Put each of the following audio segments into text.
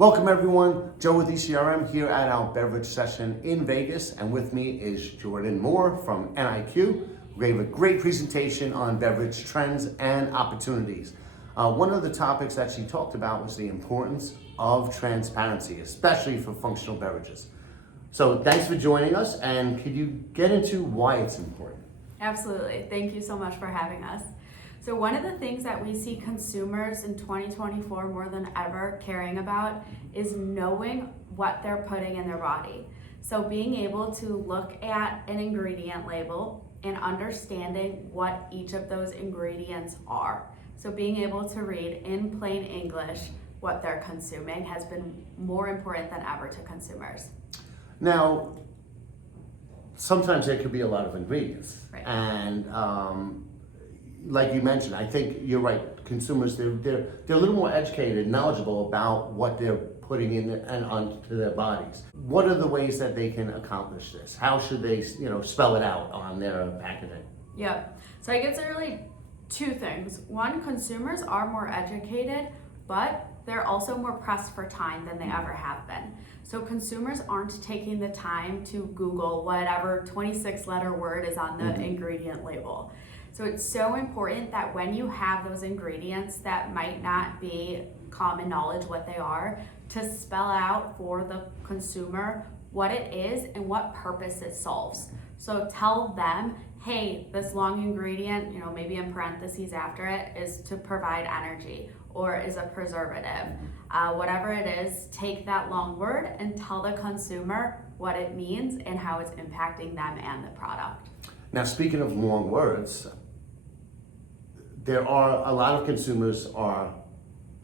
Welcome everyone, Joe with ECRM here at our beverage session in Vegas, and with me is Jordan Moore from NIQ. We gave a great presentation on beverage trends and opportunities. One of the topics that she talked about was the importance of transparency, especially for functional beverages. So thanks for joining us, and could you get into why it's important? Absolutely, thank you so much for having us. So one of the things that we see consumers in 2024 more than ever caring about is knowing what they're putting in their body. So being able to look at an ingredient label and understanding what each of those ingredients are. So being able to read in plain English what they're consuming has been more important than ever to consumers. Now, sometimes there could be a lot of ingredients, Right. and like you mentioned, I think you're right. Consumers, they're a little more educated, knowledgeable about what they're putting in and onto their bodies. What are the ways that they can accomplish this? How should they, spell it out on their packaging? Yep. So I guess there are really two things. One, consumers are more educated, but they're also more pressed for time than they ever have been. So consumers aren't taking the time to Google whatever 26-letter word is on the ingredient label. So it's so important that when you have those ingredients that might not be common knowledge what they are, to spell out for the consumer what it is and what purpose it solves. So tell them, hey, this long ingredient, maybe in parentheses after it, is to provide energy or is a preservative. Whatever it is, take that long word and tell the consumer what it means and how it's impacting them and the product. Now, speaking of long words, there are a lot of consumers are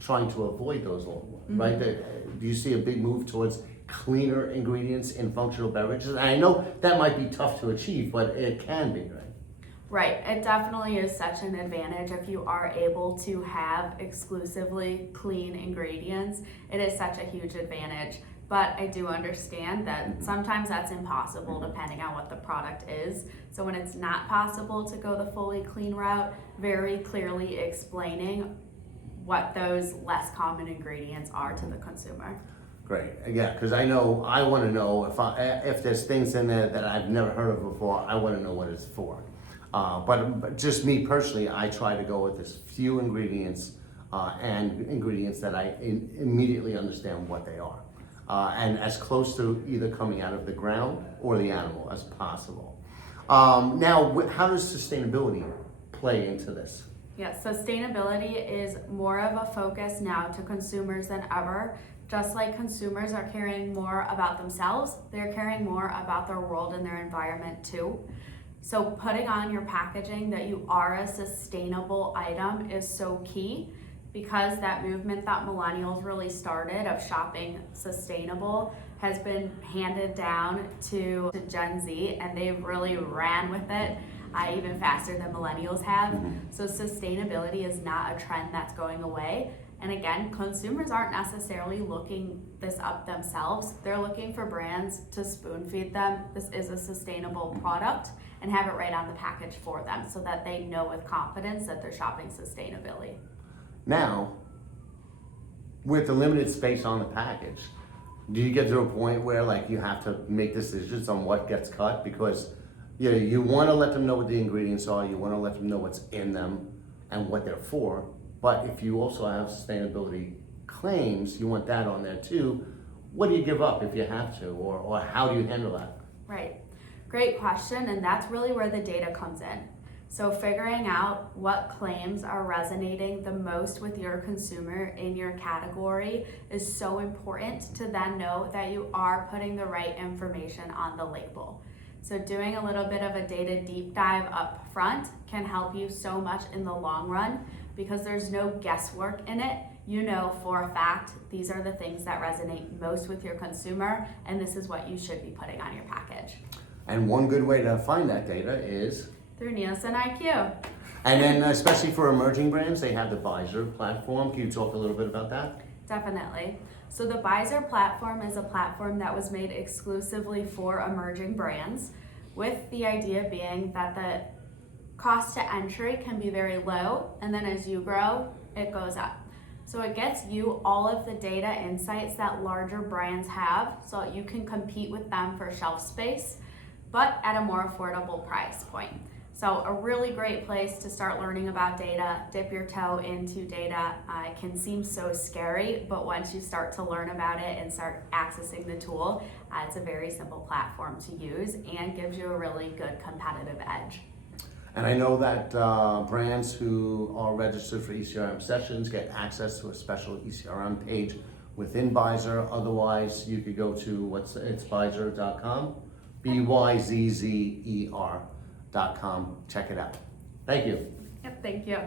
trying to avoid those long words, right? Do you see a big move towards cleaner ingredients in functional beverages? And I know that might be tough to achieve, but it can be, right? Right, it definitely is such an advantage if you are able to have exclusively clean ingredients. It is such a huge advantage, but I do understand that sometimes that's impossible depending on what the product is. So when it's not possible to go the fully clean route, very clearly explaining what those less common ingredients are to the consumer. Great, yeah, because I want to know if there's things in there that I've never heard of before. I want to know what it's for. But just me personally, I try to go with as few ingredients and ingredients that I immediately understand what they are. And as close to either coming out of the ground or the animal as possible. Now, how does sustainability play into this? Yes, sustainability is more of a focus now to consumers than ever. Just like consumers are caring more about themselves, they're caring more about their world and their environment too. So putting on your packaging that you are a sustainable item is so key, because that movement that millennials really started of shopping sustainable has been handed down to Gen Z, and they've really ran with it even faster than millennials have. So sustainability is not a trend that's going away. And again, consumers aren't necessarily looking this up themselves. They're looking for brands to spoon feed them. This is a sustainable product, and have it right on the package for them so that they know with confidence that they're shopping sustainably. Now, with the limited space on the package, do you get to a point where you have to make decisions on what gets cut? Because you want to let them know what the ingredients are, you want to let them know what's in them and what they're for, but if you also have sustainability claims, you want that on there too. What do you give up if you have to, or how do you handle that? Right, great question, and that's really where the data comes in. So figuring out what claims are resonating the most with your consumer in your category is so important to then know that you are putting the right information on the label. So doing a little bit of a data deep dive up front can help you so much in the long run, because there's no guesswork in it. You know for a fact these are the things that resonate most with your consumer, and this is what you should be putting on your package. And one good way to find that data is through NielsenIQ. And then especially for emerging brands, they have the Visor platform. Can you talk a little bit about that? Definitely. So the Visor platform is a platform that was made exclusively for emerging brands, with the idea being that the cost to entry can be very low, and then as you grow, it goes up. So it gets you all of the data insights that larger brands have so that you can compete with them for shelf space, but at a more affordable price point. So a really great place to start learning about data, dip your toe into data. It can seem so scary, but once you start to learn about it and start accessing the tool, it's a very simple platform to use and gives you a really good competitive edge. And I know that brands who are registered for ECRM sessions get access to a special ECRM page within Byzer. Otherwise, you could go to it's Byzer.com, BYZZER.com. Check it out. Thank you. Yep, thank you.